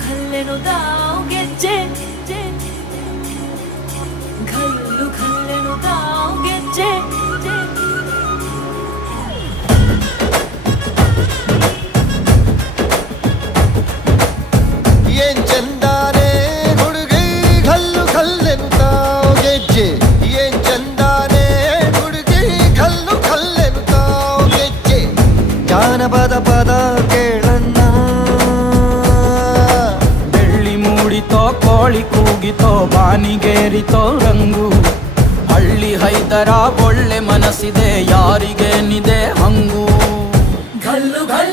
ಖಲ್ಲೆನು ತಾವು ಗೆಜ್ಜೆ ಘಲ್ಲು ಖಲ್ಲೆನು ತಾವು ಗೆಜ್ಜೆ ಏನ್ ಚಂದಾನೆ ಹುಡುಗಿ ಘಲ್ಲು ಖಲ್ಲೆನು ತಾವು ಗೆಜ್ಜೆ ಏನ್ ಚಂದಾನೆ ಹುಡುಗಿ ಘಲ್ಲು ಖಲ್ಲೆನು ತಾವು ಗೆಜ್ಜೆ ಜಾನಪದ ಪದ ಕೇಳನ್ನ ಬೆಳ್ಳಿ ಮೂಡಿತೋ ಕೋಳಿ ಕೂಗಿತೋ ಬಾನಿಗೇರಿತೋ ರಂಗು ಹಳ್ಳಿ ಹೈದರ ಒಳ್ಳೆ ಮನಸ್ಸಿದೆ ಯಾರಿಗೇನಿದೆ ಹಂಗು ಘಲ್ಲು ಘಲ್ಲು